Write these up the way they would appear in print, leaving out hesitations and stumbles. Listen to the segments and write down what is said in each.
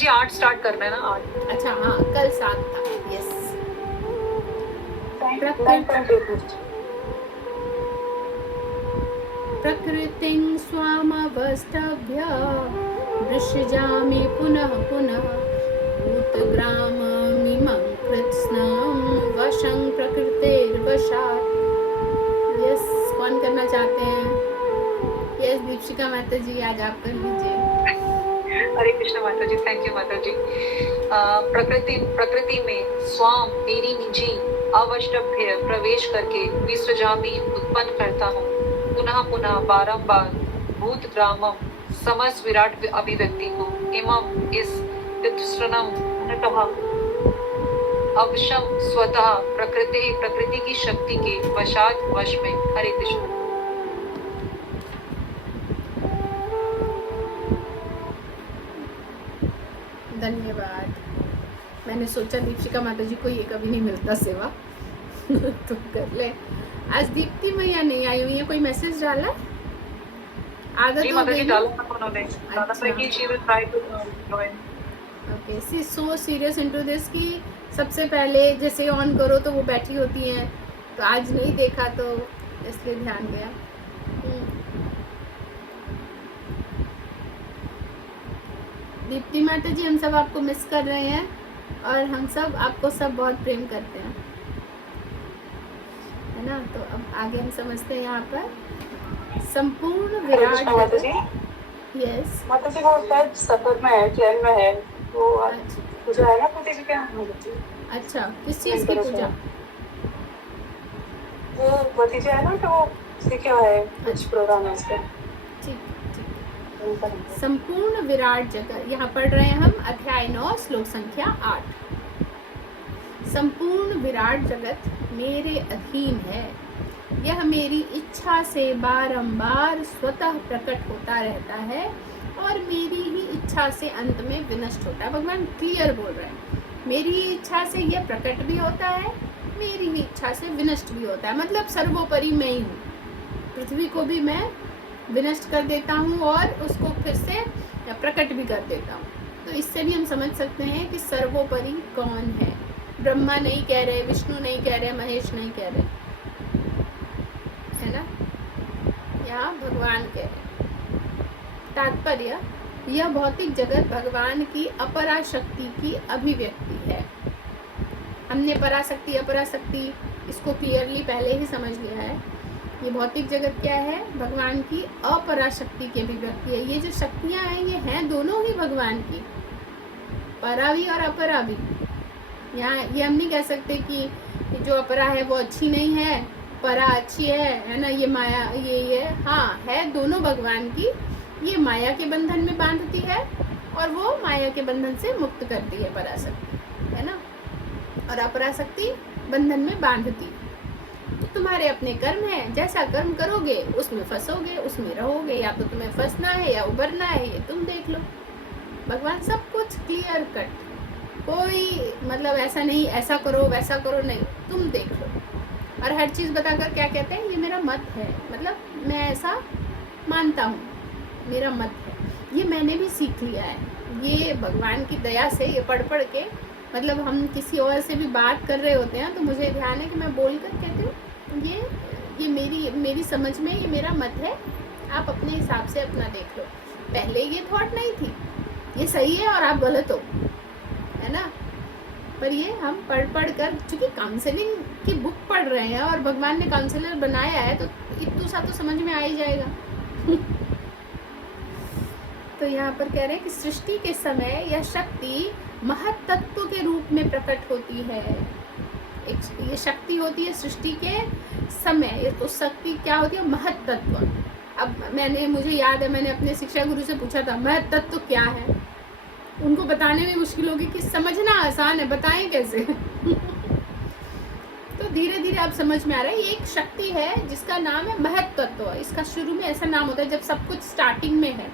जी 8 start करना है ना, 8। अच्छा हाँ, कल 7 था। यस। प्रकृतिं स्वामवस्थभ्य दृश्यजामि पुनः पुनः भूतग्राममिमं कृत्स्नं वशं प्रकृतेर्वशात्। यस, कौन करना चाहते हैं? यस, दीपिका माता जी, आज आप कर लीजिए। हरे कृष्ण माता जी, थैंक यू माता जी। प्रकृति में स्वाम मेरी निजी अवष्टभ्य प्रवेश करके विसृजामि उत्पन्न करता हूँ, पुनः पुनः बारंबार भूत ग्रामम समस्त विराट अभिव्यक्ति को इमम इस तितृष्णम अवशम स्वतः प्रकृति की शक्ति के वश में। हरे कृष्ण। धन्यवाद। मैंने सोचा दीपिका माता जी को ये कभी नहीं मिलता सेवा तो कर ले। आज दीप्ति मैया नहीं आई हुई है, कोई मैसेज डाला? आदत हो गई। Okay, see so serious into this कि सबसे पहले जैसे ऑन करो तो वो बैठी होती हैं, तो आज नहीं देखा तो इसलिए ध्यान गया। दीप्ति माता जी, हम सब आपको मिस कर रहे हैं और हम सब आपको सब बहुत प्रेम करते हैं, है ना। तो अब आगे हम समझते हैं यहाँ पर संपूर्ण विराट जगत। यस माता जी, वो शायद सफर में है, ट्रेन में है, तो पूजा है ना पूजा की, क्या? अच्छा, किस चीज की पूजा? वो भतीजा है ना, तो वो सीखा है कुछ प्रोग्राम है उसका। ठीक। संपूर्ण विराट जगत, यहाँ पढ़ रहे हैं हम अध्याय 9 श्लोक संख्या 8। संपूर्ण विराट जगत मेरे अधीन है, यह मेरी इच्छा से बारंबार स्वतः प्रकट होता रहता है और मेरी ही इच्छा से अंत में विनष्ट होता है। भगवान क्लियर बोल रहे हैं, मेरी ही इच्छा से यह प्रकट भी होता है, मेरी ही इच्छा से विनष्ट भी होता है। मतलब सर्वोपरि मैं ही हूँ, पृथ्वी को भी मैं विनष्ट कर देता हूँ और उसको फिर से प्रकट भी कर देता हूँ। तो इससे भी हम समझ सकते हैं कि सर्वोपरि कौन है। ब्रह्मा नहीं कह रहे, विष्णु नहीं कह रहे, महेश नहीं कह रहे, है ना, यहाँ भगवान कह रहे। तात्पर्य, यह भौतिक जगत भगवान की अपराशक्ति की अभिव्यक्ति है। हमने पराशक्ति अपराशक्ति इसको क्लियरली पहले ही समझ लिया है। ये भौतिक जगत क्या है? भगवान की अपराशक्ति की अभिव्यक्ति है। ये जो शक्तियाँ हैं ये हैं दोनों ही भगवान की, परा भी और अपरा भी। यहाँ ये हम नहीं कह सकते कि जो अपरा है वो अच्छी नहीं है, परा अच्छी है ना, ये माया ये हाँ है, दोनों भगवान की। ये माया के बंधन में बांधती है और वो माया के बंधन से मुक्त करती है, पराशक्ति, है ना, और अपराशक्ति बंधन में बांधती है। तो तुम्हारे अपने कर्म है, जैसा कर्म करोगे उसमें फंसोगे, उसमें रहोगे। या तो तुम्हें फंसना है या उबरना है, ये तुम देख लो। भगवान सब कुछ क्लियर कट, कोई मतलब ऐसा नहीं ऐसा करो वैसा करो, नहीं, तुम देख लो। और हर चीज़ बताकर क्या कहते हैं? ये मेरा मत है, मतलब मैं ऐसा मानता हूँ, मेरा मत है। ये मैंने भी सीख लिया है, ये भगवान की दया से, ये पढ़ पढ़ के। मतलब हम किसी और से भी बात कर रहे होते हैं तो मुझे ध्यान है कि मैं बोल कर कहती हूँ ये मेरी समझ में ये मेरा मत है, आप अपने हिसाब से अपना देख लो। पहले ये थॉट नहीं थी ये सही है और आप गलत हो, है ना। पर ये हम पढ़ पढ़ कर, चूँकि काउंसलिंग की बुक पढ़ रहे हैं और भगवान ने काउंसलर बनाया है, तो इतना सा तो समझ में आ ही जाएगा तो यहाँ पर कह रहे हैं कि सृष्टि के समय यह शक्ति महत्त्व के रूप में प्रकट होती है। ये शक्ति होती है सृष्टि के समय, उस शक्ति क्या होती है? महत्त्व। अब मुझे याद है मैंने अपने शिक्षा गुरु से पूछा था महत्त्व क्या है। उनको बताने में मुश्किल होगी कि समझना आसान है, बताएं कैसे तो धीरे धीरे आप समझ में आ रहा है। ये एक शक्ति है जिसका नाम है महत्त्व। इसका शुरू में ऐसा नाम होता है जब सब कुछ स्टार्टिंग में है,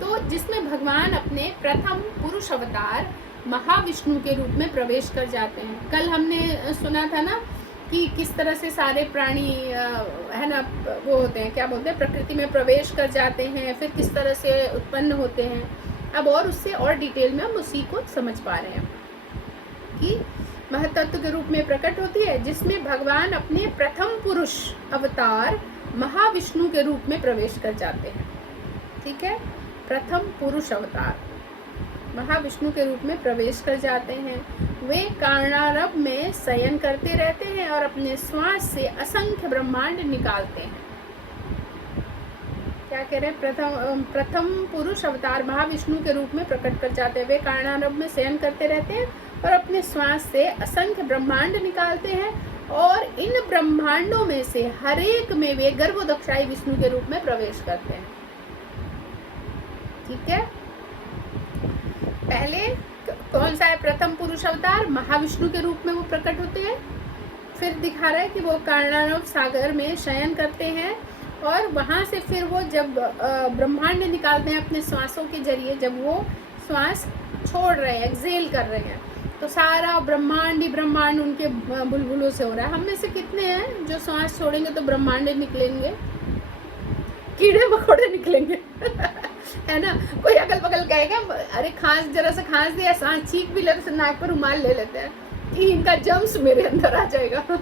तो जिसमें भगवान अपने प्रथम पुरुष अवतार महाविष्णु के रूप में प्रवेश कर जाते हैं। कल हमने सुना था ना कि किस तरह से सारे प्राणी है ना, वो होते हैं, क्या बोलते हैं, प्रकृति में प्रवेश कर जाते हैं, फिर किस तरह से उत्पन्न होते हैं। अब और उससे और डिटेल में हम उसी को समझ पा रहे हैं कि महतत्व के रूप में प्रकट होती है, जिसमें भगवान अपने प्रथम पुरुष अवतार महाविष्णु के रूप में प्रवेश कर जाते हैं। ठीक है, प्रथम पुरुष अवतार महाविष्णु के रूप में प्रवेश कर जाते हैं। वे कारणारभ में शयन करते रहते हैं और अपने श्वास से असंख्य ब्रह्मांड निकालते हैं। क्या कह रहे हैं? प्रथम पुरुष अवतार महाविष्णु के रूप में प्रकट कर जाते हैं। वे कारणारभ में शयन करते रहते हैं और अपने श्वास से असंख्य ब्रह्मांड निकालते हैं और इन ब्रह्मांडों में से हर एक में वे गर्भोदक्षाई विष्णु के रूप में प्रवेश करते हैं। ठीक है, पहले कौन सा है? प्रथम पुरुष अवतार महाविष्णु के रूप में वो प्रकट होते हैं। फिर दिखा रहा है कि वो कारणारभ सागर में शयन करते हैं और वहां से फिर वो जब ब्रह्मांड निकालते हैं अपने श्वासों के जरिए, जब वो श्वास छोड़ रहे हैं, एक्सेल कर रहे हैं, तो सारा ब्रह्मांड ही ब्रह्मांड उनके बुलबुलों से हो रहा है। हम में से कितने हैं जो श्वास छोड़ेंगे तो ब्रह्मांड निकलेंगे, कीड़े मकोड़े निकलेंगे है ना? कोई अगल बगल कहेगा अरे खांस, जरा सा खांस दिया, सांस छींक भी ले, नाक पर रुमाल ले लेते हैं कि इनका जम्स मेरे अंदर आ जाएगा तो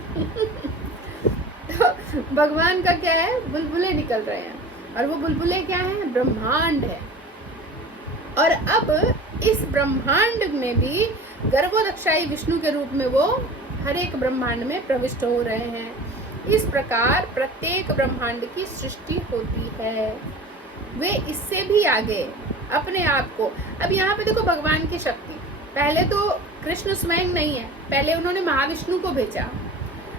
भगवान का क्या है? बुलबुले निकल रहे हैं और वो बुलबुले क्या है? ब्रह्मांड है। और अब इस ब्रह्मांड में भी गर्भोदक्षाई विष्णु के रूप में वो हर एक ब्रह्मांड में प्रविष्ट हो रहे हैं। इस प्रकार प्रत्येक ब्रह्मांड की सृष्टि होती है। वे इससे भी आगे अपने आप को, अब यहाँ पे देखो भगवान की शक्ति, पहले तो कृष्ण स्वयं नहीं है, पहले उन्होंने महाविष्णु को भेजा।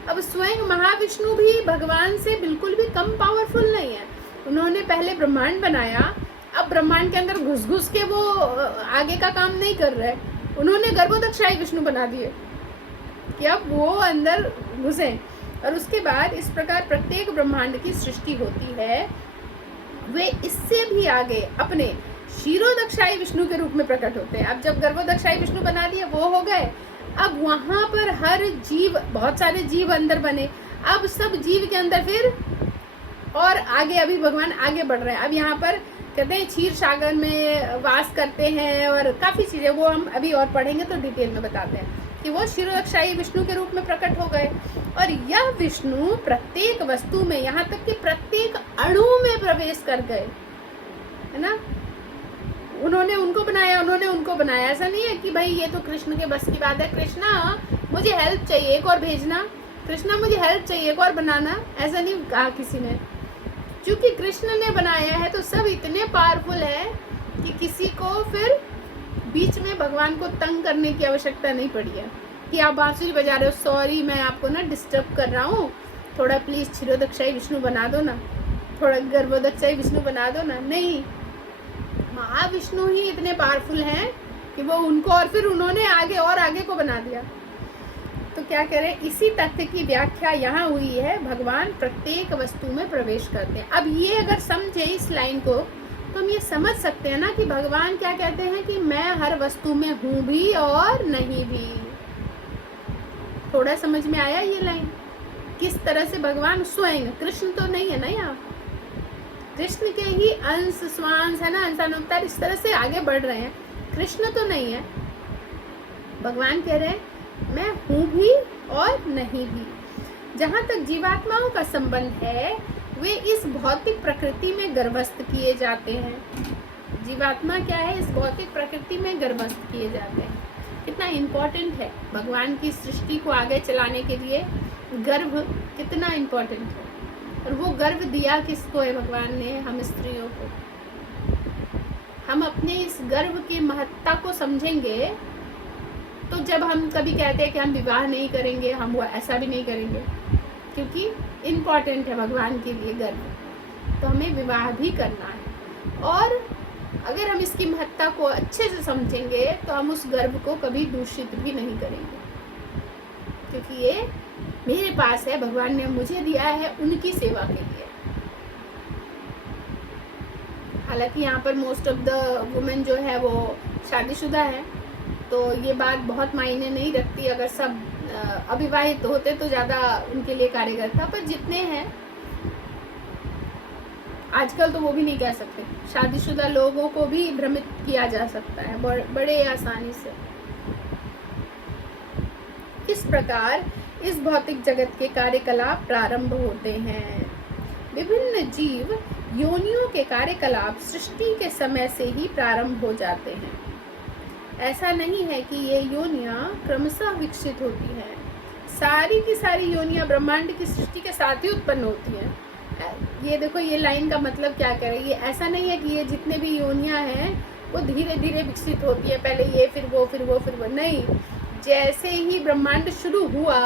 अब स्वयं महाविष्णु भी भगवान से बिल्कुल भी कम पावरफुल नहीं है। उन्होंने पहले ब्रह्मांड बनाया, अब ब्रह्मांड के अंदर घुस घुस के वो आगे का काम नहीं कर रहे, उन्होंने गर्भोदक्षाई विष्णु बना दिए कि अब वो अंदर घुसे। और उसके बाद इस प्रकार प्रत्येक ब्रह्मांड की सृष्टि होती है। वे इससे भी आगे अपने क्षीरोदक्षाई विष्णु के रूप में प्रकट होते हैं। अब जब गर्भोदक्षाई विष्णु बना दिए वो हो गए, अब वहां पर हर जीव, बहुत सारे जीव अंदर बने, अब सब जीव के अंदर फिर और आगे अभी भगवान आगे बढ़ रहे हैं। अब यहाँ पर कहते हैं क्षीर सागर में वास करते हैं और काफ़ी चीज़ें, वो हम अभी और पढ़ेंगे तो डिटेल में बताते हैं कि वो क्षीरोदक्षाई विष्णु के रूप में प्रकट हो गए। और यह विष्णु प्रत्येक वस्तु में, यहाँ तक कि प्रत्येक अणु में प्रवेश कर गए, है ना? उन्होंने उनको बनाया, उन्होंने उनको बनाया। ऐसा नहीं है कि भाई ये तो कृष्ण के बस की बात है, कृष्णा मुझे हेल्प चाहिए एक और भेजना, कृष्णा मुझे हेल्प चाहिए एक और बनाना, ऐसा नहीं कहा किसी ने। क्योंकि कृष्ण ने बनाया है तो सब इतने पावरफुल है कि किसी को फिर बीच में भगवान को तंग करने की आवश्यकता नहीं पड़ी है कि आप बांसुरी बजा रहे हो, सॉरी मैं आपको ना डिस्टर्ब कर रहा हूँ, थोड़ा प्लीज़ क्षीरोदक्षाई विष्णु बना दो ना, थोड़ा गर्भोदक्षाई विष्णु बना दो ना। नहीं, महाविष्णु ही इतने पावरफुल हैं कि वो उनको और फिर उन्होंने आगे और आगे को बना दिया। तो क्या कह रहे हैं? इसी तथ्य की व्याख्या यहाँ हुई है, भगवान प्रत्येक वस्तु में प्रवेश करते हैं। अब ये अगर समझे इस लाइन को तो हम ये समझ सकते हैं ना कि भगवान क्या कहते हैं कि मैं हर वस्तु में हूँ भी और नहीं भी। थोड़ा समझ में आया ये लाइन? किस तरह से भगवान स्वयं, कृष्ण तो नहीं है ना यहाँ, कृष्ण के ही अंश स्वांश है ना, अंशानुत्तर, इस तरह से आगे बढ़ रहे हैं, कृष्ण तो नहीं है। भगवान कह रहे हैं मैं हूँ भी और नहीं भी। जहाँ तक जीवात्माओं का संबंध है वे इस भौतिक प्रकृति में गर्भस्थ किए जाते हैं। जीवात्मा क्या है? इस भौतिक प्रकृति में गर्भस्थ किए जाते हैं। कितना इम्पोर्टेंट है भगवान की सृष्टि को आगे चलाने के लिए गर्भ, कितना इम्पोर्टेंट है। और वो गर्भ दिया किसको है? भगवान ने हम स्त्रियों को। हम अपने इस गर्भ की महत्ता को समझेंगे तो जब हम कभी कहते हैं कि हम विवाह नहीं करेंगे, हम वो ऐसा भी नहीं करेंगे, क्योंकि इम्पॉर्टेंट है भगवान के लिए गर्भ, तो हमें विवाह भी करना है। और अगर हम इसकी महत्ता को अच्छे से समझेंगे तो हम उस गर्भ को कभी दूषित भी नहीं करेंगे, क्योंकि ये मेरे पास है, भगवान ने मुझे दिया है उनकी सेवा के लिए। हालांकि यहाँ पर मोस्ट ऑफ द वुमेन जो है वो शादीशुदा है, तो ये बात बहुत मायने नहीं रखती। अगर सब अविवाहित होते तो ज़्यादा उनके लिए कार्यगर था, पर जितने हैं आजकल तो वो भी नहीं कह सकते, शादीशुदा लोगों को भी भ्रमित किया जा सकता है बड़े आसानी से। इस प्रकार इस भौतिक जगत के कार्यकलाप प्रारंभ होते हैं। विभिन्न जीव योनियों के कार्यकलाप सृष्टि के समय से ही प्रारंभ हो जाते हैं। ऐसा नहीं है कि ये योनियां क्रमशः विकसित होती हैं। सारी की सारी योनियां ब्रह्मांड की सृष्टि के साथ ही उत्पन्न होती हैं। ये देखो, ये लाइन का मतलब क्या कह रही है। ऐसा नहीं है कि ये जितने भी योनियां हैं वो धीरे धीरे विकसित होती है, पहले ये फिर वो फिर वो फिर वो, नहीं। जैसे ही ब्रह्मांड शुरू हुआ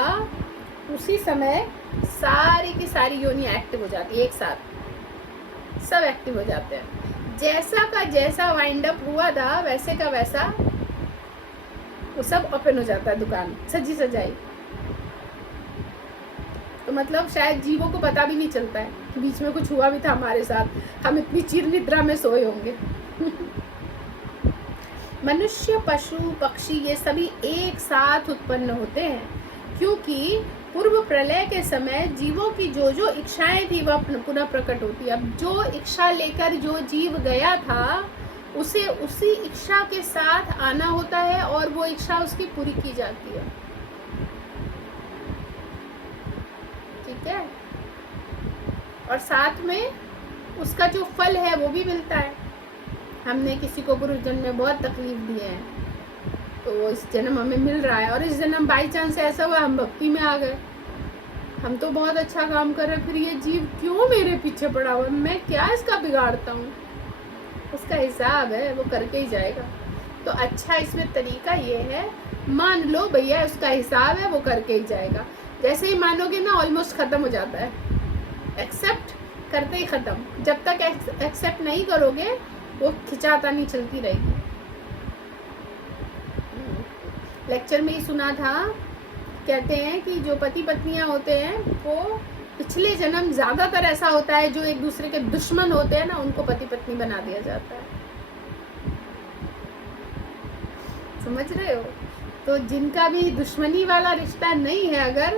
उसी समय सारी की सारी योनियां एक्टिव हो जाती है, एक साथ सब एक्टिव हो जाते हैं। जैसा का जैसा वाइंड अप हुआ था वैसे का वैसा वो सब ओपन हो जाता है, दुकान सजी सजाई। तो मतलब शायद जीवों को पता भी नहीं चलता है कि बीच में कुछ हुआ भी था हमारे साथ, हम इतनी चिर निद्रा में सोए होंगे। मनुष्य, पशु, पक्षी ये सभी एक साथ उत्पन्न होते हैं, क्योंकि पूर्व प्रलय के समय जीवों की जो जो इच्छाएं थी वह पुनः प्रकट होती है। अब जो इच्छा लेकर जो जीव गया था उसे उसी इच्छा के साथ आना होता है और वो इच्छा उसकी पूरी की जाती है। ठीक है, और साथ में उसका जो फल है वो भी मिलता है। हमने किसी को पूर्व जन्म में बहुत तकलीफ दी है तो वो इस जन्म हमें मिल रहा है, और इस जन्म बाई चांस ऐसा हुआ हम भक्ति में आ गए, हम तो बहुत अच्छा काम कर रहे हैं, फिर ये जीव क्यों मेरे पीछे पड़ा हुआ, मैं क्या इसका बिगाड़ता हूँ। उसका हिसाब है, वो करके ही जाएगा। तो अच्छा इसमें तरीका ये है, मान लो भैया उसका हिसाब है, वो करके ही जाएगा। जैसे ही मानोगे ना ऑलमोस्ट खत्म हो जाता है, एक्सेप्ट करते ही खत्म। जब तक एक्सेप्ट नहीं करोगे वो खिंचातानी चलती रहेगी। लेक्चर में ही सुना था, कहते हैं कि जो पति पत्नियां होते हैं वो पिछले जन्म ज़्यादातर ऐसा होता है, जो एक दूसरे के दुश्मन होते हैं ना उनको पति पत्नी बना दिया जाता है। समझ रहे हो? तो जिनका भी दुश्मनी वाला रिश्ता नहीं है अगर,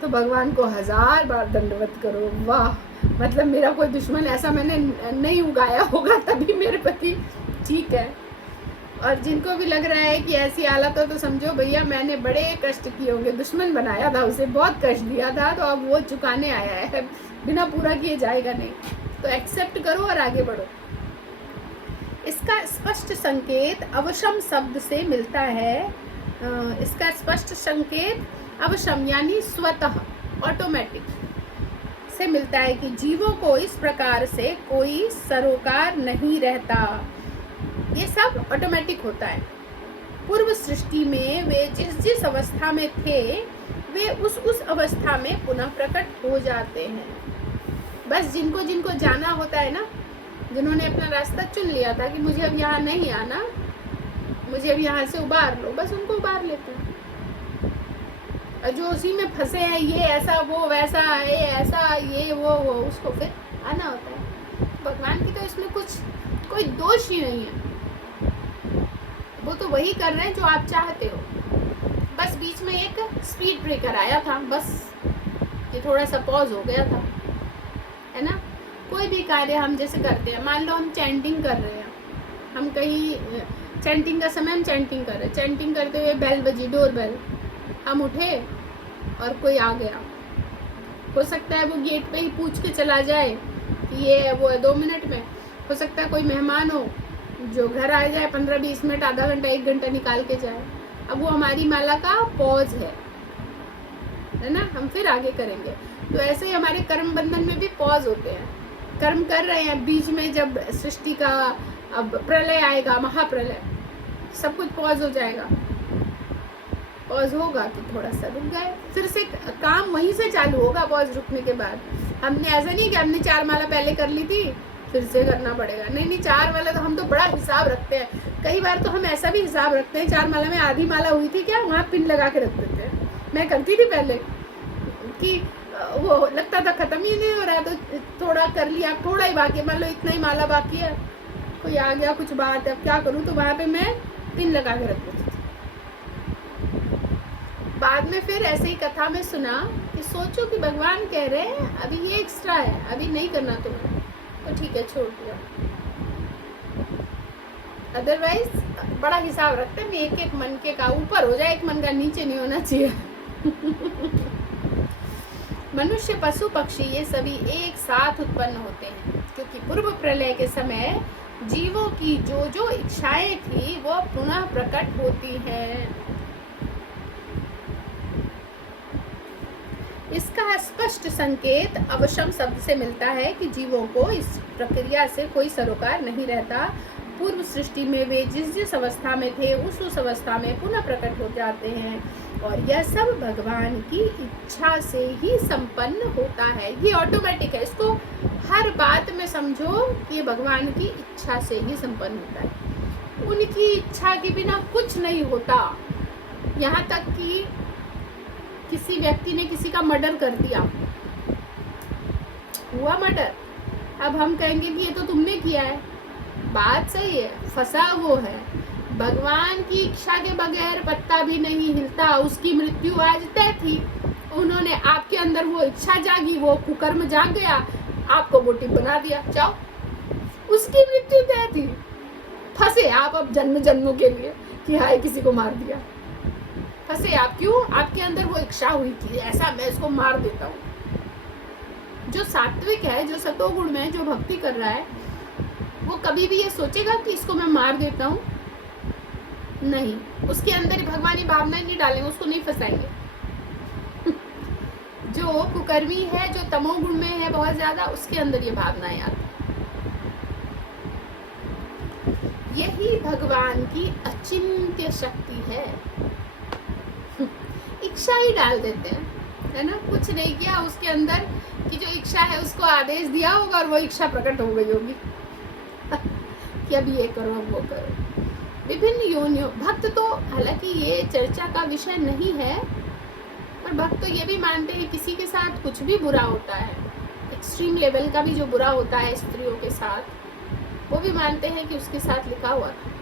तो भगवान को 1000 बार दंडवत करो। वाह, मतलब मेरा कोई दुश्मन ऐसा मैंने नहीं उगाया होगा तभी मेरे पति ठीक है। और जिनको भी लग रहा है कि ऐसी हालत हो तो समझो भैया मैंने बड़े कष्ट किए होंगे, दुश्मन बनाया था उसे, बहुत कष्ट दिया था, तो अब वो चुकाने आया है, बिना पूरा किए जाएगा नहीं। तो एक्सेप्ट करो और आगे बढ़ो। इसका स्पष्ट संकेत अवशम शब्द से मिलता है। इसका स्पष्ट संकेत अवशम यानी स्वतः, ऑटोमेटिक से मिलता है कि जीवों को इस प्रकार से कोई सरोकार नहीं रहता। ये सब ऑटोमेटिक होता है। पूर्व सृष्टि में वे जिस जिस अवस्था में थे वे उस अवस्था में पुनः प्रकट हो जाते हैं। बस जिनको जिनको जाना होता है ना, जिन्होंने अपना रास्ता चुन लिया था कि मुझे अब यहाँ नहीं आना, मुझे अब यहाँ से उबार लो, बस उनको उबार लेते हैं। और जो उसी में फंसे हैं, ये ऐसा वो वैसा, ये ऐसा ये वो उसको फिर आना होता है। भगवान की तो इसमें कोई दोष ही नहीं है, वो तो वही कर रहे हैं जो आप चाहते हो। बस बीच में एक स्पीड ब्रेकर आया था, बस ये थोड़ा सा पॉज हो गया था, है ना। कोई भी कार्य हम जैसे करते हैं, मान लो हम चैंटिंग कर रहे हैं, हम कहीं चैंटिंग का समय हम चैंटिंग कर रहे हैं, चैंटिंग करते हुए बेल बजी, डोर बेल, हम उठे और कोई आ गया, हो सकता है वो गेट पे ही पूछ के चला जाए कि ये है वो है 2 मिनट में, हो सकता है कोई मेहमान हो जो घर आ जाए 15-20 मिनट, आधा घंटा 1 घंटा निकाल के जाए। अब वो हमारी माला का पॉज है ना, हम फिर आगे करेंगे। तो ऐसे ही हमारे कर्म बंधन में भी पॉज होते हैं, कर्म कर रहे हैं, बीच में जब सृष्टि का अब प्रलय आएगा, महाप्रलय, सब कुछ पॉज हो जाएगा। पॉज होगा तो थोड़ा सा रुक गए, फिर से काम वहीं से चालू होगा पॉज रुकने के बाद। हमने ऐसा नहीं कि हमने 4 माला पहले कर ली थी फिर से करना पड़ेगा, नहीं 4 माला तो हम तो बड़ा हिसाब रखते हैं। कई बार तो हम ऐसा भी हिसाब रखते हैं, 4 माला में आधी माला हुई थी क्या, वहाँ पिन लगा के रख देते हैं। मैं करती थी पहले कि वो लगता था खत्म ही नहीं हो रहा, तो थोड़ा कर लिया, थोड़ा ही बाकी, मान लो इतना ही माला बाकी है, कोई आ गया कुछ बात है अब क्या करूँ, तो वहाँ पे मैं पिन लगा के रख देती थी। बाद में फिर ऐसे ही कथा में सुना कि सोचो कि भगवान कह रहे हैं अभी ये एक्स्ट्रा है, अभी नहीं करना तुम्हें, तो ठीक है, छोड़ दिया। अदरवाइज बड़ा हिसाब रखते हैं, एक एक मन के का ऊपर हो जाए, एक मन का नीचे नहीं होना चाहिए। मनुष्य, पशु, पक्षी ये सभी एक साथ उत्पन्न होते हैं, क्योंकि पूर्व प्रलय के समय जीवों की जो जो इच्छाएं थी वो पुनः प्रकट होती हैं। इसका स्पष्ट संकेत अवश्यम शब्द से मिलता है कि जीवों को इस प्रक्रिया से कोई सरोकार नहीं रहता। पूर्व सृष्टि में वे जिस जिस अवस्था में थे उस अवस्था में पुनः प्रकट हो जाते हैं, और यह सब भगवान की इच्छा से ही संपन्न होता है। ये ऑटोमेटिक है, इसको हर बात में समझो कि ये भगवान की इच्छा से ही संपन्न होता है। उनकी इच्छा के बिना कुछ नहीं होता। यहाँ तक कि किसी व्यक्ति ने किसी का मर्डर कर दिया, हुआ मर्डर, अब हम कहेंगे कि ये तो तुमने किया है, बात सही है, फंसा वो है। भगवान की इच्छा के बगैर पत्ता भी नहीं हिलता, उसकी मृत्यु आज तय थी। उन्होंने आपके अंदर वो इच्छा जागी, वो कुकर्म जाग गया, आपको मोटिव बना दिया, जाओ, उसकी मृत्यु तय थी। फंसे आप अब जन्म जन्मों के लिए कि हाय किसी को मार दिया, फंसे आप। क्यों? आपके अंदर वो इच्छा हुई थी, ऐसा मैं इसको मार देता हूँ। जो सात्विक है, जो सतोगुण में, जो भक्ति कर रहा है, वो कभी भी ये सोचेगा कि इसको मैं मार देता हूँ? नहीं, उसके अंदर भगवानी भावनाएं नहीं डालेंगे, उसको नहीं फंसाएंगे। जो कुकर्मी है, जो तमोगुण में है बहुत ज्यादा, उसके अंदर ये भावनाएं आती। यही भगवान की अचिंत्य शक्ति है। इच्छा ही डाल देते हैं, है ना, कुछ नहीं किया उसके अंदर कि जो इच्छा है उसको आदेश दिया होगा और वो इच्छा प्रकट हो गई होगी कि अब ये करो, अब वो करो। विभिन्न योनियों, भक्त तो, हालांकि ये चर्चा का विषय नहीं है, पर भक्त तो ये भी मानते हैं किसी के साथ कुछ भी बुरा होता है, एक्सट्रीम लेवल का भी जो बुरा होता है स्त्रियों के साथ, वो भी मानते हैं कि उसके साथ लिखा हुआ था।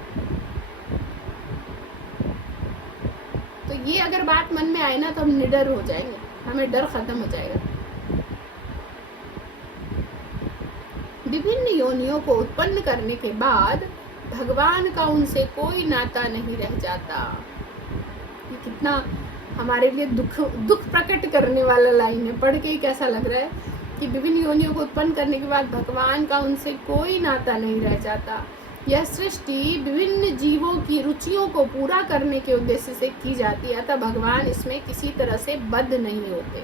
तो ये अगर बात मन में आए ना तो हम निडर हो जाएंगे, हमें डर खत्म हो जाएगा। विभिन्न योनियों को उत्पन्न करने के बाद भगवान का उनसे कोई नाता नहीं रह जाता। ये कितना हमारे लिए दुख प्रकट करने वाला लाइन है, पढ़ के ही कैसा लग रहा है कि विभिन्न योनियों को उत्पन्न करने के बाद भगवान का उनसे कोई नाता नहीं रह जाता। यह सृष्टि विभिन्न जीवों की रुचियों को पूरा करने के उद्देश्य से की जाती है, अतः भगवान इसमें किसी तरह से बद्ध नहीं होते।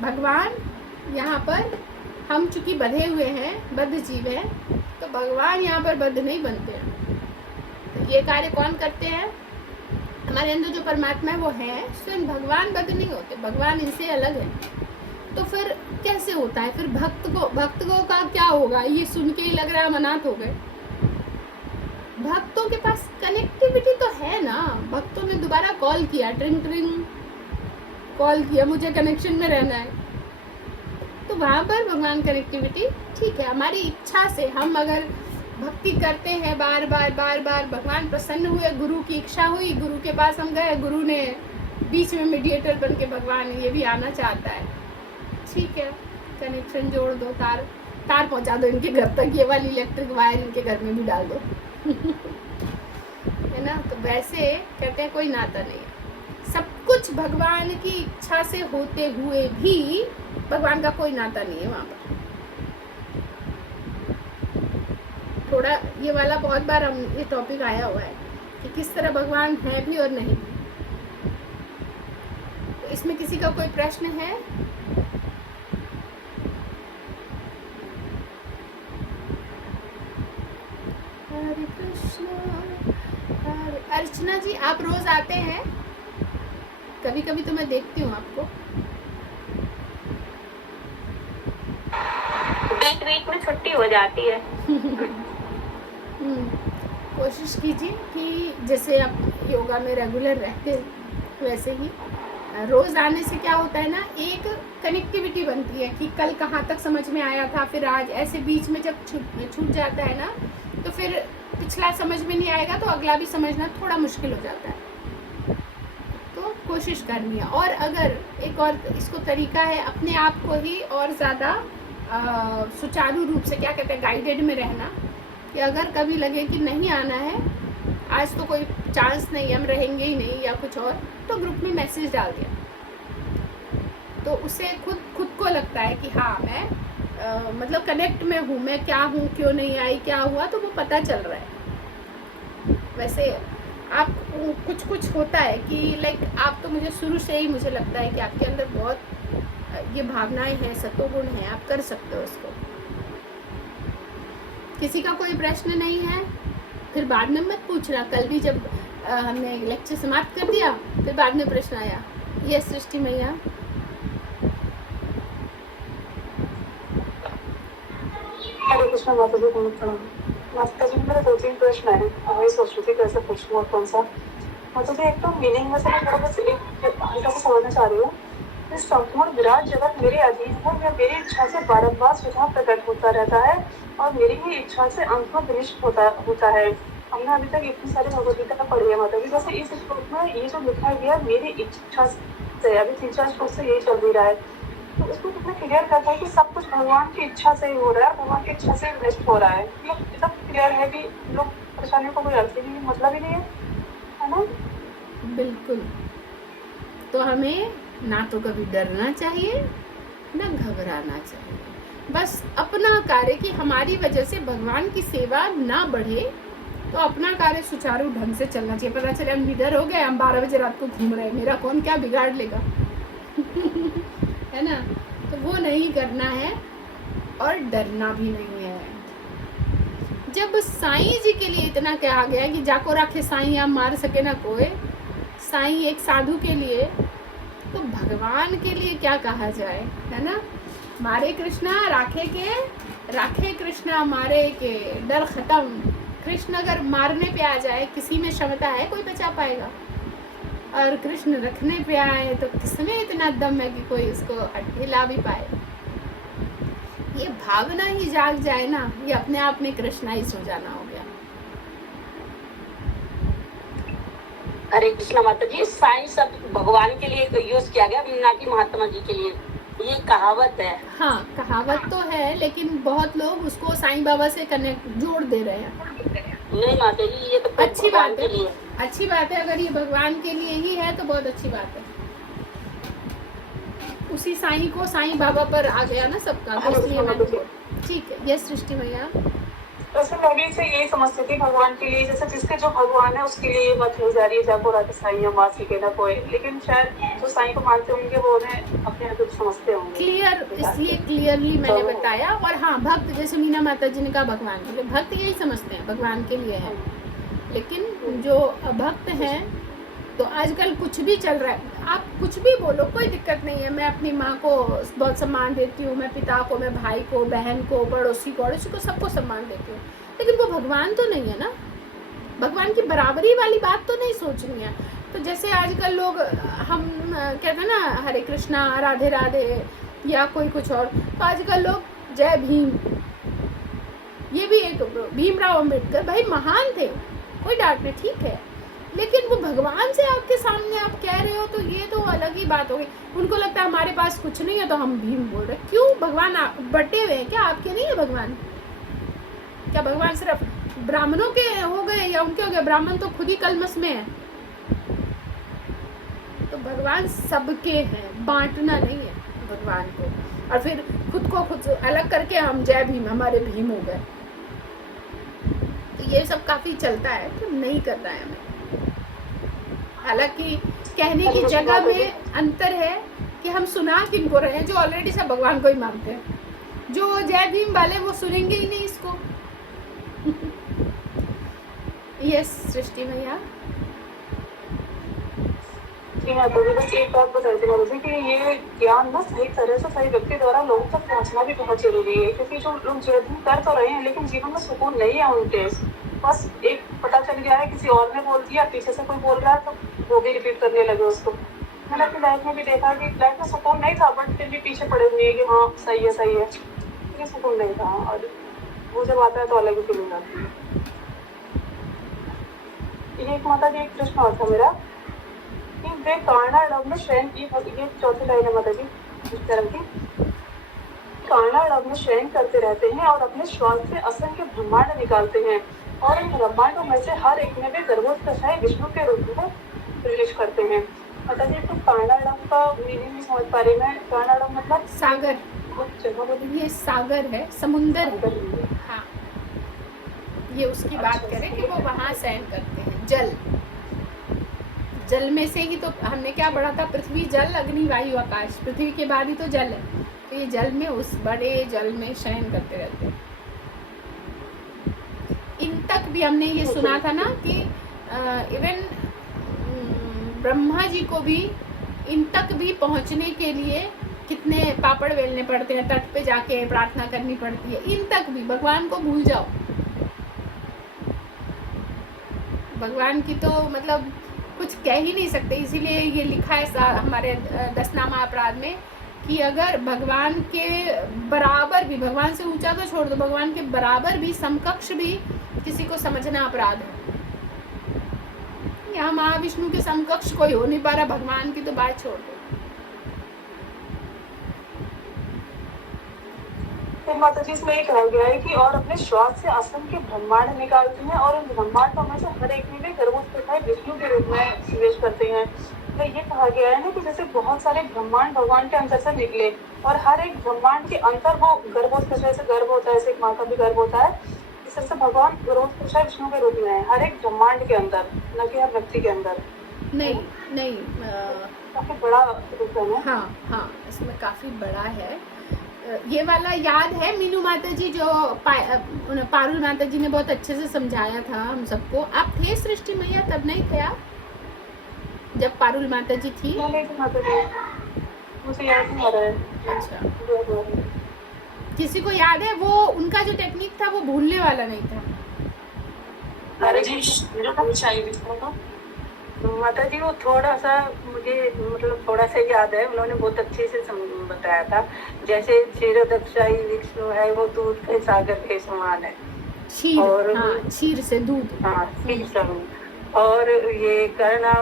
भगवान यहाँ पर, हम चूंकि बंधे हुए हैं, बद्ध जीव हैं, तो भगवान यहाँ पर बद्ध नहीं बनते हैं। तो ये कार्य कौन करते हैं? हमारे अंदर जो परमात्मा है वो है, स्वयं भगवान बद्ध नहीं होते, भगवान इनसे अलग है। तो फिर कैसे होता है? फिर भक्त को का क्या होगा? ये सुन के ही लग रहा है हम अनाथ हो गए। भक्तों के पास कनेक्टिविटी तो है ना, भक्तों ने दोबारा कॉल किया, ट्रिंग ट्रिंग कॉल किया, मुझे कनेक्शन में रहना है, तो वहाँ पर भगवान कनेक्टिविटी ठीक है। हमारी इच्छा से हम अगर भक्ति करते हैं बार बार, भगवान प्रसन्न हुए, गुरु की इच्छा हुई, गुरु के पास हम गए, गुरु ने बीच में मीडिएटर बन के, भगवान ये भी आना चाहता है, ठीक है, कनेक्शन जोड़ दो, तार पहुँचा दो इनके घर तक, ये वाली इलेक्ट्रिक वायर इनके घर में भी डाल दो। है ना? तो वैसे कहते हैं कोई नाता नहीं है, सब कुछ भगवान की इच्छा से होते हुए भी भगवान का कोई नाता नहीं है वहाँ पर। थोड़ा ये वाला बहुत बार हम ये टॉपिक आया हुआ है कि किस तरह भगवान है भी और नहीं भी। तो इसमें किसी का कोई प्रश्न है? हरे कृष्ण। अर्चना जी, आप रोज आते हैं? कभी कभी तो मैं देखती हूँ आपको। बीच में छुट्टी हो जाती है। कोशिश कीजिए कि जैसे आप योगा में रेगुलर रहते वैसे ही रोज आने से क्या होता है ना, एक कनेक्टिविटी बनती है कि कल कहाँ तक समझ में आया था, फिर आज, ऐसे बीच में जब छूट जाता है ना, तो फिर पिछला समझ में नहीं आएगा तो अगला भी समझना थोड़ा मुश्किल हो जाता है। तो कोशिश करनी है। और अगर एक और इसको तरीका है, अपने आप को ही और ज़्यादा सुचारू रूप से, क्या कहते हैं, गाइडेड में रहना, कि अगर कभी लगे कि नहीं आना है, आज तो कोई चांस नहीं, हम रहेंगे ही नहीं या कुछ और, तो ग्रुप में मैसेज डाल दिया, तो उसे खुद को लगता है कि हाँ मैं मतलब कनेक्ट में हूँ, मैं क्या हूँ, क्यों नहीं आई, क्या हुआ, तो वो पता चल रहा है। वैसे आप कुछ होता है कि लाइक आप तो, मुझे शुरू से ही मुझे लगता है कि आपके अंदर बहुत ये भावनाएं हैं, सत्वगुण है, आप कर सकते हो इसको। किसी का कोई प्रश्न नहीं है फिर बाद में मत पूछना, कल भी जब हमने लेक्चर समाप्त कर दिया फिर बाद में प्रश्न आया। ये सृष्टि मैया, हरे कृष्ण माता जी, माता जी मेरे 2-3 प्रश्न है, वही सोच रही थी कैसे पूछूं और कौन सा। माता जी एक तो मीनिंग में से मैं थोड़ा बस एक हल्का सा समझना चाह रही हूँ। इस संपूर्ण विराट जगत मेरे अधीन है, या मेरी इच्छा से बारंबार स्वतः प्रकट होता रहता है और मेरी ही इच्छा से अंत में विनिष्ट होता है। हमने अभी तक इतनी सारी भगवदगीता पढ़ी है माता जी, जैसे इस श्लोक में ये जो लिखा गया मेरी इच्छा से, अभी 3-4 श्लोक से यही चल भी रहा है, तो उसको कितना क्लियर करता है कि सब कुछ भगवान की इच्छा से ही हो रहा है, भगवान की इच्छा से ही विनिष्ट हो रहा है। मतलब इतना क्लियर है कि लोग परेशानी को कोई अर्थ ही नहीं, मतलब ही नहीं है ना? बिल्कुल। तो हमें ना तो कभी डरना चाहिए ना घबराना चाहिए, बस अपना कार्य, कि हमारी वजह से भगवान की सेवा ना बढ़े, तो अपना कार्य सुचारू ढंग से चलना चाहिए। पता चले हम निडर हो गए, हम 12 बजे रात को घूम रहे हैं, मेरा कौन क्या बिगाड़ लेगा है ना? तो वो नहीं करना है और डरना भी नहीं है। जब साईं जी के लिए इतना कहा गया कि जाको राखे साईं आप मार सके ना कोई, साईं एक साधु के लिए, तो भगवान के लिए क्या कहा जाए, है ना? मारे कृष्णा राखे कृष्णा मारे के, डर खत्म। कृष्ण अगर मारने पे आ जाए, किसी में क्षमता है कोई बचा पाएगा, और कृष्ण रखने पे आए तो किसमें इतना दम है कि कोई इसको हिला भी पाए। ये भावना ही जाग जाए ना, ये अपने आप में कृष्णाइज हो जाना हो गया। हरे कृष्णा माता जी, साईं शब्द भगवान के लिए यूज किया गया, ना कि महात्मा जी के लिए, ये कहावत है। हाँ, कहावत तो है, लेकिन बहुत लोग उसको साईं बाबा से कनेक्ट जोड़ दे रहे हैं। नहीं माता जी, ये तो अच्छी भगवान बात के लिए। है, अच्छी बात है। अगर ये भगवान के लिए ही है तो बहुत अच्छी बात है। उसी साईं को साईं बाबा पर आ गया ना सबका, तो इसलिए मैं ठीक है। यस सृष्टि भैया, वैसे मैं भी इसे यही समझती थी भगवान के लिए, जैसे जिसके जो भगवान है उसके लिए मत हो जा रही है, जाको रात साईं या माँ सीखे ना कोई, लेकिन शायद जो साईं को मानते होंगे वो उन्हें अपने आप समझते होंगे। क्लियर, इसलिए क्लियरली मैंने बताया। और हाँ, भक्त, जैसे मीना माता जी ने कहा भगवान के लिए, भक्त यही समझते हैं भगवान के लिए है, लेकिन जो अभक्त हैं, तो आजकल कुछ भी चल रहा है, आप कुछ भी बोलो कोई दिक्कत नहीं है। मैं अपनी माँ को बहुत सम्मान देती हूँ, मैं पिता को, मैं भाई को, बहन को, पड़ोसी को, सबको सम्मान देती हूँ, लेकिन वो भगवान तो नहीं है ना। भगवान की बराबरी वाली बात तो नहीं सोचनी है। तो जैसे आजकल लोग, हम कहते हैं ना हरे कृष्णा, राधे राधे, या कोई कुछ और, तो आजकल लोग जय भीम, ये भी एक भीमराव अम्बेडकर भाई महान थे, कोई डांट नहीं, ठीक है, लेकिन वो भगवान से आपके सामने आप कह रहे हो, तो ये तो अलग ही बात हो गई। उनको लगता है हमारे पास कुछ नहीं है तो हम भीम बोल रहे हैं। क्यों? भगवान बटे हुए हैं क्या? आपके नहीं है भगवान? क्या भगवान सिर्फ ब्राह्मणों के हो गए या उनके हो गए? ब्राह्मण तो खुद ही कलमस में है। तो भगवान सबके हैं, बांटना नहीं है भगवान को, और फिर खुद को खुद अलग करके हम जय भीम, हमारे भीम हो गए। तो ये सब काफी चलता है, तो नहीं करना है हमें। हालांकि कहने की जगह में अंतर है कि हम सुना किनको रहे हैं, जो ऑलरेडी सब भगवान को ही मानते हैं। जो जय भीम वाले वो सुनेंगे ही नहीं इसको। यस सृष्टि भैया, तो बस एक बात बताई थी मुझे कि ये ज्ञान ना सही तरह से सही व्यक्ति द्वारा लोगों तक पहुंचना भी बहुत जरूरी है, क्योंकि जो लोग जीवन कर तो रहे हैं लेकिन जीवन में सुकून नहीं है उनके। बस एक पता चल गया है, किसी और ने बोल दिया, पीछे से कोई बोल रहा है तो वो भी रिपीट करने लगे उसको। मैंने अपनी लाइफ में भी देखा कि लाइफ में सुकून नहीं था, बट फिर भी पीछे पड़े हुए हैं कि हाँ सही है सही है, लेकिन सुकून नहीं था। और वो जब आता है तो अलग ही फीलिंग आती है। ये एक माता जी एक प्रश्न और था मेरा कि वे कारणार्णव में शयन की, ये चौथी लाइन है माता जी इस तरह की, कानाड़ में शयन करते रहते हैं और अपने श्वास से असंख्य ब्रह्मांड निकालते हैं और इन ब्रह्मांडों में से हर एक में वे गर्भोत्कर्षाय विष्णु के रूप में प्रवेश करते हैं। मतलब ये तो कानाड़म का मीनिंग नहीं समझ पा रही मैं। कानाड़म मतलब सागर, वो जगह बोली ये सागर है, समुंदर है। है। हाँ, ये उसकी बात करें कि वो वहाँ शयन करते हैं। जल, जल में से ही तो हमने क्या पढ़ा था, पृथ्वी जल अग्नि वायु आकाश, पृथ्वी के बाद ही तो जल है। तो ये जल में, उस बड़े जल में शयन करते रहते हैं। इन तक भी हमने ये सुना था ना कि इवन ब्रह्मा जी को भी इन तक भी पहुंचने के लिए कितने पापड़ बेलने पड़ते हैं, तट पे जाके प्रार्थना करनी पड़ती है। इन तक भी भगवान को भूल जाओ, भगवान की तो मतलब कुछ कह ही नहीं सकते। इसीलिए ये लिखा है हमारे 10 नामा अपराध में कि अगर भगवान के बराबर भी, भगवान से ऊंचा तो छोड़ दो, भगवान के बराबर भी, समकक्ष भी किसी को समझना अपराध है। यहाँ महाविष्णु के समकक्ष कोई हो नहीं पा रहा, भगवान की तो बात छोड़ दो। फिर माता जी इसमें ये कहा गया है कि और अपने श्वास से असंख्य ब्रह्मांड निकालते हैं और उन ब्रह्मांडों में से हर एक में वे गर्भोत्कर्षाय विष्णु के रूप में प्रवेश करते हैं। तो ये कहा गया है ना कि जैसे बहुत सारे ब्रह्मांड भगवान के अंदर से निकले और हर एक ब्रह्मांड के अंदर वो गर्भोत्कर्षाय, जैसे गर्भ होता है, ऐसे एक माँ का भी गर्भ होता है, इस तरह से भगवान गर्भोत्कर्षाय विष्णु के रूप में है हर एक ब्रह्मांड के अंदर, न कि हर व्यक्ति के अंदर। नहीं नहीं, काफी बड़ा रूप है ना। हाँ हाँ, इसमें काफी बड़ा है। ये वाला याद है मीनू माता जी, जो पारुल माता जी ने बहुत अच्छे से समझाया था हम सबको। आप थे सृष्टि मैया तब? नहीं थे आप जब पारुल माता जी थी? नहीं माता जी, मुझे याद नहीं आ रहा है। अच्छा, किसी को याद है? वो उनका जो टेक्निक था वो भूलने वाला नहीं था। अरे जी, शाही विष्णु का माता जी वो थोड़ा सा मुझे मतलब थोड़ा सा याद है, उन्होंने बहुत अच्छे से बताया था। जैसे क्षीरोदक्षाई विष्णु है, वो दूध के सागर के समान है। क्षीर, और हाँ, क्षीर से दूध। हाँ, क्षीर स्वरूप। और ये करना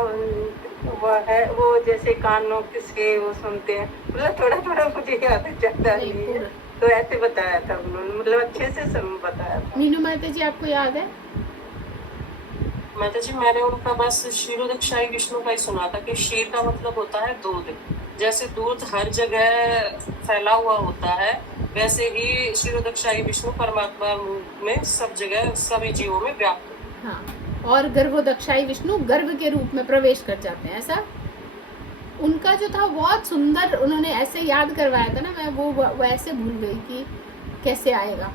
वो है, वो जैसे कानों किसके वो सुनते हैं, मतलब थोड़ा थोड़ा मुझे याद है, ज्यादा नहीं, नहीं है। पूरा। तो ऐसे बताया था उन्होंने, मतलब अच्छे से सब बताया था। मीनू माता जी आपको याद है? माता जी मैंने उनका बस क्षीरोदक्षाई विष्णु का ही सुना था कि क्षीर का मतलब होता है दूध। जैसे दूध हर जगह फैला हुआ होता है, वैसे ही क्षीरोदक्षाई विष्णु परमात्मा में सब जगह सभी जीवों में व्याप्त। हाँ, और गर्भोदक्षाई विष्णु गर्भ के रूप में प्रवेश कर जाते हैं। ऐसा उनका जो था बहुत सुंदर, उन्होंने ऐसे याद करवाया था ना, मैं वो ऐसे भूल गई कि कैसे आएगा।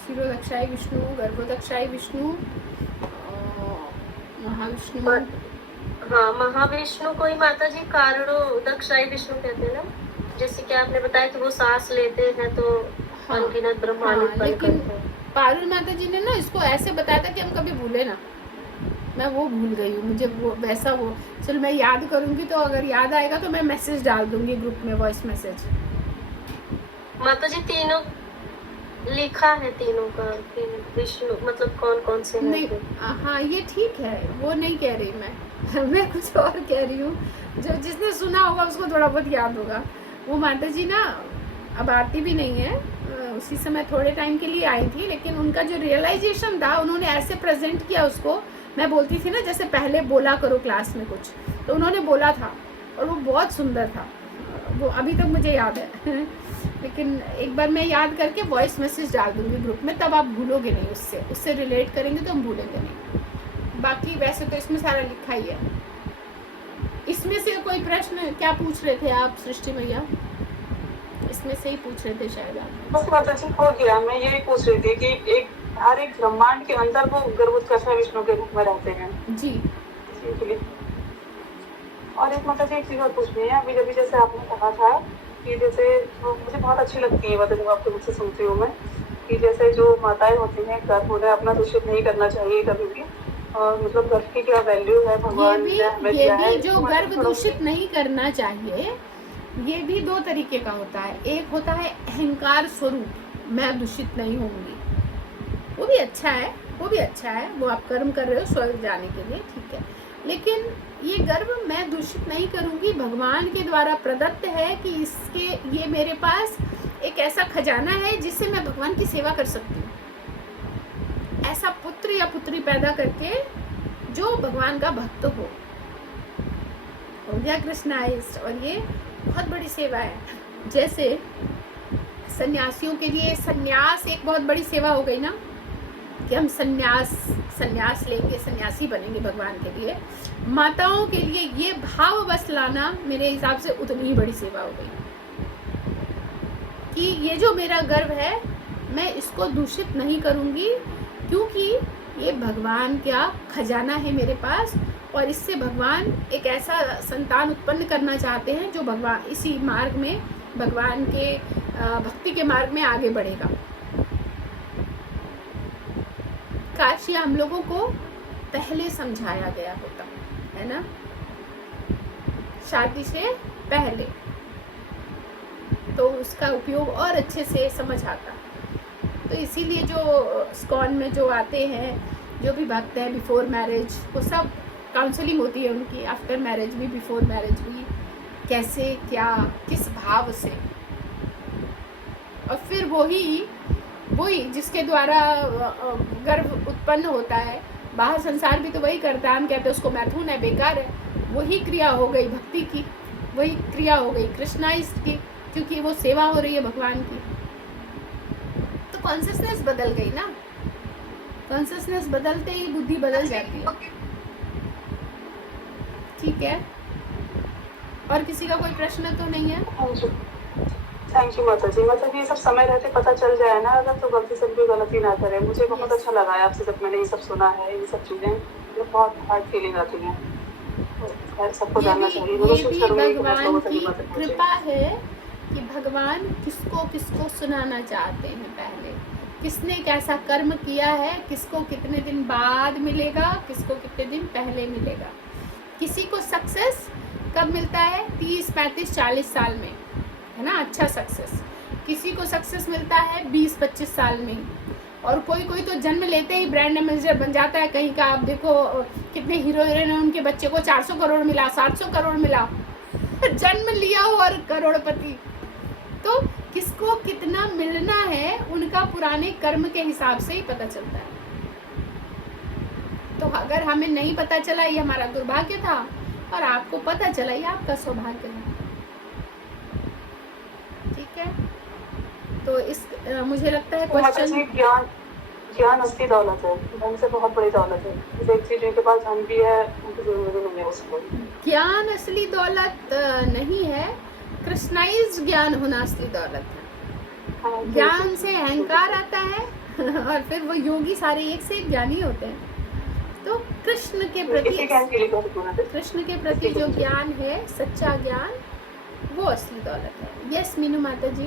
क्षीरोदक्षाई विष्णु, गर्भोदक्षाई विष्णु, महाविष्णु। हाँ, महाविष्णु को ही माता जी कारणोदक्षाई विष्णु कहते हैं ना। जैसे कि आपने बताया कि वो सांस लेते हैं तो हाँ, अनगिनत ब्रह्मांड उत्पन्न लेकिन करते हैं। पारुल माता जी ने ना इसको ऐसे बताया था कि हम कभी भूले ना। मैं वो भूल गई हूँ, मुझे वो वैसा वो, चलो मैं याद करूँगी, तो अगर याद आएगा तो मैं मैसेज डाल दूंगी ग्रुप में, वॉइस मैसेज। माता जी तीनों लिखा है, तीनों का विष्णु मतलब कौन कौन से हैं? नहीं, हाँ ये ठीक है, वो नहीं कह रही मैं कुछ और कह रही हूँ। जो जिसने सुना होगा उसको थोड़ा बहुत याद होगा। वो माता जी ना अब आती भी नहीं है, उसी समय थोड़े टाइम के लिए आई थी, लेकिन उनका जो रियलाइजेशन था उन्होंने ऐसे प्रेजेंट किया उसको। मैं बोलती थी ना जैसे पहले बोला करो क्लास में कुछ, तो उन्होंने बोला था और वो बहुत सुंदर था। वो अभी तक मुझे याद है लेकिन एक बार मैं याद करके वॉइस मैसेज डाल दूंगी ग्रुप में, तब आप भूलोगे नहीं, उससे रिलेट करेंगे तो हम भूलेंगे नहीं। बाकी वैसे तो इसमें सारा लिखा ही है। इसमें से कोई प्रश्न क्या पूछ रहे थे आप सृष्टि भैया? इसमें से ही पूछ रहे थे शायद आप। बस माता जी हो गया, मैं यही पूछ रही थी कि एक हर एक ब्रह्मांड के अंदर वो गर्भोत्कर्षाय विष्णु के रूप में रहते हैं जी। इसलिए। और एक माता जी एक चीज और पूछनी है, अभी जब जैसे आपने कहा था कि जैसे मुझे बहुत अच्छी लगती है बातें जब आपके मुझसे सुनती हूँ मैं, कि जैसे जो माताएं होती हैं गर्भ उन्हें अपना दूषित नहीं करना चाहिए कभी भी, और मतलब गर्भ की क्या वैल्यू है, भगवान ये भी जो गर्भ दूषित नहीं करना चाहिए, ये भी दो तरीके का होता है। एक होता है अहंकार स्वरूप, मैं दूषित नहीं होंगी, वो भी अच्छा है, वो भी अच्छा है, वो आप कर्म कर रहे हो स्वर्ग जाने के लिए, ठीक है। लेकिन ये गर्व मैं दूषित नहीं करूंगी, भगवान के द्वारा प्रदत्त है कि इसके ये मेरे पास एक ऐसा खजाना है जिससे मैं भगवान की सेवा कर सकती हूँ। ऐसा पुत्र या पुत्री पैदा करके जो भगवान का भक्त हो गया कृष्णाइस्ट। और ये बहुत बड़ी सेवा है। जैसे सन्यासियों के लिए संन्यास एक बहुत बड़ी सेवा हो गई ना, कि हम संन्यास लेंगे, सन्यासी बनेंगे भगवान के लिए। माताओं के लिए ये भाव बस लाना मेरे हिसाब से उतनी ही बड़ी सेवा हो गई कि ये जो मेरा गर्व है मैं इसको दूषित नहीं करूंगी, क्योंकि ये भगवान का खजाना है मेरे पास, और इससे भगवान एक ऐसा संतान उत्पन्न करना चाहते हैं जो भगवान इसी मार्ग में, भगवान के भक्ति के मार्ग में आगे बढ़ेगा। काश ये हम लोगों को पहले समझाया गया होता, है ना, शादी से पहले, तो उसका उपयोग और अच्छे से समझ आता। तो इसीलिए जो स्कॉन में जो आते हैं, जो भी भक्त हैं बिफोर मैरिज, वो सब काउंसलिंग होती है उनकी, आफ्टर मैरिज भी, बिफोर मैरिज भी, कैसे क्या किस भाव से। और फिर वही जिसके द्वारा गर्व उत्पन्न होता है, बाहर संसार भी तो वही करता है। हम कहते हैं उसको मैथुन है, बेकार है, वही क्रिया हो गई भक्ति की, वही क्रिया हो गई कृष्णाइस्ट की, क्योंकि वो सेवा हो रही है भगवान की। तो कॉन्शियसनेस बदल गई ना, कॉन्शियसनेस बदलते ही बुद्धि बदल जाती है। ठीक है, और किसी का कोई प्रश्न तो नहीं है? थैंक यू माता जी। मतलब ये सब समय रहते पता चल जाए ना अगर, तो गलती से कोई गलती ना करे। मुझे बहुत अच्छा लगा है आपसे जब मैंने ये सब सुना है, ये सब चीजें ये बहुत हार्ड फीलिंग आती है, तो सबको जानना चाहिए। ये भी भगवान की कृपा है कि भगवान किसको किसको सुनाना चाहते हैं, पहले किसने कैसा कर्म किया है, किसको कितने दिन बाद मिलेगा, किसको कितने दिन पहले मिलेगा। किसी को सक्सेस कब मिलता है? 30, 35, 40 साल में, है ना, अच्छा सक्सेस। किसी को सक्सेस मिलता है 20-25 साल में, और कोई तो जन्म लेते ही ब्रांड एम्बेसडर बन जाता है कहीं का। आप देखो कितने हीरो हीरोइन, उनके बच्चे को 400 करोड़ मिला, 700 करोड़ मिला, जन्म लिया हो और करोड़पति। तो किसको कितना मिलना है उनका पुराने कर्म के हिसाब से ही पता चलता है। तो अगर हमें नहीं पता चला, ये हमारा दुर्भाग्य था, और आपको पता चला, ये आपका सौभाग्य है। ठीक है, तो इस मुझे लगता है क्वेश्चन, ज्ञान असली दौलत है, धन से बहुत बड़ी दौलत है। एक चीज जिनके पास धन भी है उनकी जरूरत नहीं है उसको। ज्ञान असली दौलत नहीं है, कृष्णाइज्ड ज्ञान होना असली दौलत है। ज्ञान से अहंकार आता है और फिर वो योगी सारे एक से एक ज्ञानी होते हैं। तो कृष्ण के प्रति जो ज्ञान है, सच्चा ज्ञान, वो असली दौलत है। यस मीनू माता जी।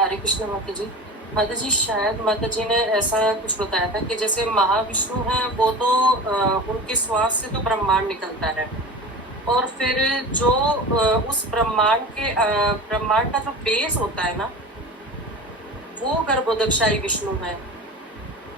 हरे कृष्ण माता जी। माता जी, शायद माता जी ने ऐसा कुछ बताया था कि जैसे महाविष्णु हैं वो तो उनके श्वास से तो ब्रह्मांड निकलता है, और फिर जो उस ब्रह्मांड का जो बेस होता है ना, वो गर्भोदकशाही विष्णु है।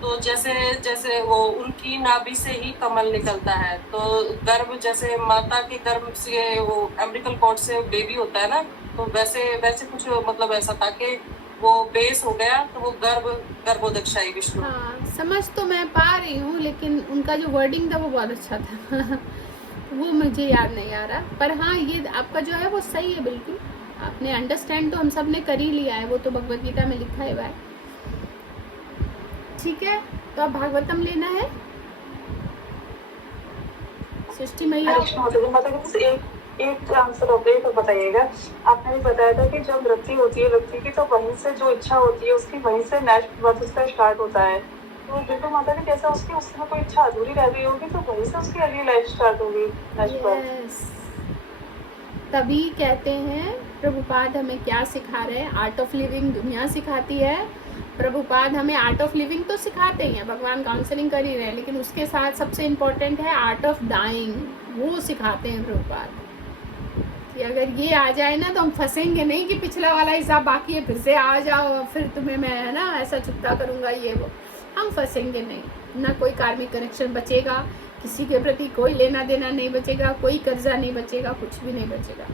तो जैसे वो उनकी नाभि से ही कमल निकलता है, तो गर्भ, जैसे माता के गर्भ से वो अम्बिलिकल कॉर्ड से बेबी होता है ना, तो वैसे कुछ मतलब ऐसा था कि वो बेस हो गया, तो वो गर्भोदकशाही विष्णु। हाँ, समझ तो मैं पा रही हूँ, लेकिन उनका जो वर्डिंग था वो बहुत अच्छा था वो मुझे याद नहीं आ रहा, पर हाँ ये आपका जो है वो सही है बिल्कुल। आपने अंडरस्टैंड तो हम सब ने कर ही लिया है, वो तो भगवद गीता में लिखा है भाई। ठीक है, तो अब भागवतम लेना है। सृष्टि मैया एक आंसर अपडेट तो बताइएगा। आपने भी बताया था कि जब मृत्यु होती है व्यक्ति की, तो वहीं से जो इच्छा होती है उसकी, वहीं से नेक्स्ट बर्थ उसका स्टार्ट होता है। तो देखो माता जी, जैसा उसमें कोई इच्छा अधूरी रह गई होगी, तो वहीं से उसकी अगली लाइफ स्टार्ट होगी, नेक्स्ट बर्थ। तभी कहते हैं प्रभुपाद हमें क्या सिखा रहे हैं, आर्ट ऑफ लिविंग दुनिया सिखाती है। प्रभुपाद हमें आर्ट ऑफ लिविंग तो सिखाते ही हैं, भगवान काउंसलिंग कर ही रहे हैं, लेकिन उसके साथ सबसे इम्पोर्टेंट है आर्ट ऑफ डाइंग, वो सिखाते हैं प्रभुपाद। कि अगर ये आ जाए ना तो हम फंसेंगे नहीं कि पिछला वाला हिसाब बाकी है, फिर से आ जाओ, फिर तुम्हें मैं, है ना, ऐसा चुकता करूँगा, ये वो। हम फंसेंगे नहीं, ना कोई कार्मिक कनेक्शन बचेगा किसी के प्रति कोई लेना देना नहीं बचेगा, कोई कर्जा नहीं बचेगा, कुछ भी नहीं बचेगा।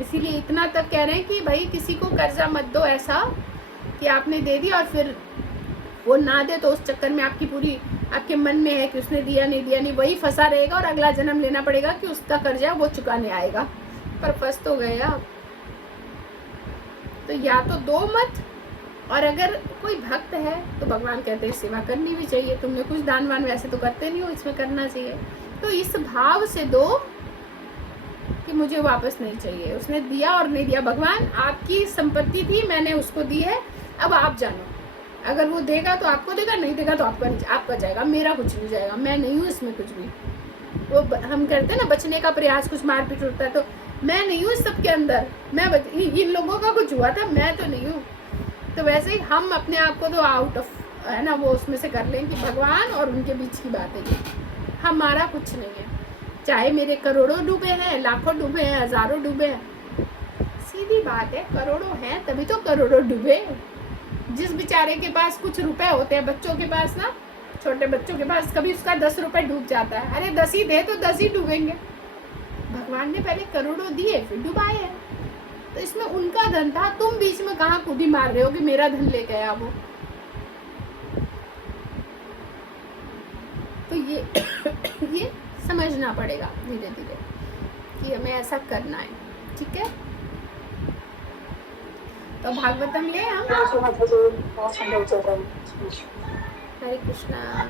इसीलिए इतना तक कह रहे हैं कि भाई किसी को कर्जा मत दो ऐसा कि आपने दे दिया और फिर वो ना दे तो उस चक्कर में आपकी पूरी आपके मन में है कि उसने दिया नहीं, वही फंसा रहेगा और अगला जन्म लेना पड़ेगा कि उसका कर्जा वो चुकाने आएगा, पर फंस तो गए आप। तो या तो दो मत, और अगर कोई भक्त है तो भगवान कहते हैं सेवा करनी भी चाहिए, तुमने कुछ दान वान वैसे तो करते नहीं हो, इसमें करना चाहिए। तो इस भाव से दो कि मुझे वापस नहीं चाहिए, उसने दिया और नहीं दिया, भगवान आपकी संपत्ति थी, मैंने उसको दी है, अब आप जानो, अगर वो देगा तो आपको देगा, नहीं देगा तो आपका जाएगा, मेरा कुछ नहीं जाएगा, मैं नहीं हूँ इसमें कुछ भी। वो हम करते हैं ना बचने का प्रयास, कुछ मारपीट होता है तो मैं नहीं हूँ इस सब के अंदर, इन लोगों का कुछ हुआ था, मैं तो नहीं हूँ। तो वैसे ही हम अपने आप को तो आउट ऑफ है ना वो उसमें से कर लें कि भगवान और उनके बीच की बात है, ये हमारा कुछ नहीं है। चाहे मेरे करोड़ों डूबे हैं, लाखों डूबे हैं, हजारों डूबे हैं, सीधी बात है, करोड़ों हैं तभी तो करोड़ों डूबे। जिस बेचारे के पास कुछ रुपए होते हैं, बच्चों के पास ना, छोटे बच्चों के पास कभी उसका 10 रुपए डूब जाता है, अरे 10 ही दे तो 10 ही डूबेंगे। भगवान ने पहले करोड़ों दिए फिर डुबाए हैं, तो इसमें उनका धन था, तुम बीच में कहाँ कूदी मार रहे हो कि मेरा धन लेके आया वो। तो ये समझना पड़ेगा धीरे धीरे कि हमें ऐसा करना है, ठीक है। तो भागवतम ले हम। माता जी बहुत सुंदर चल रहा है। हरे कृष्णा।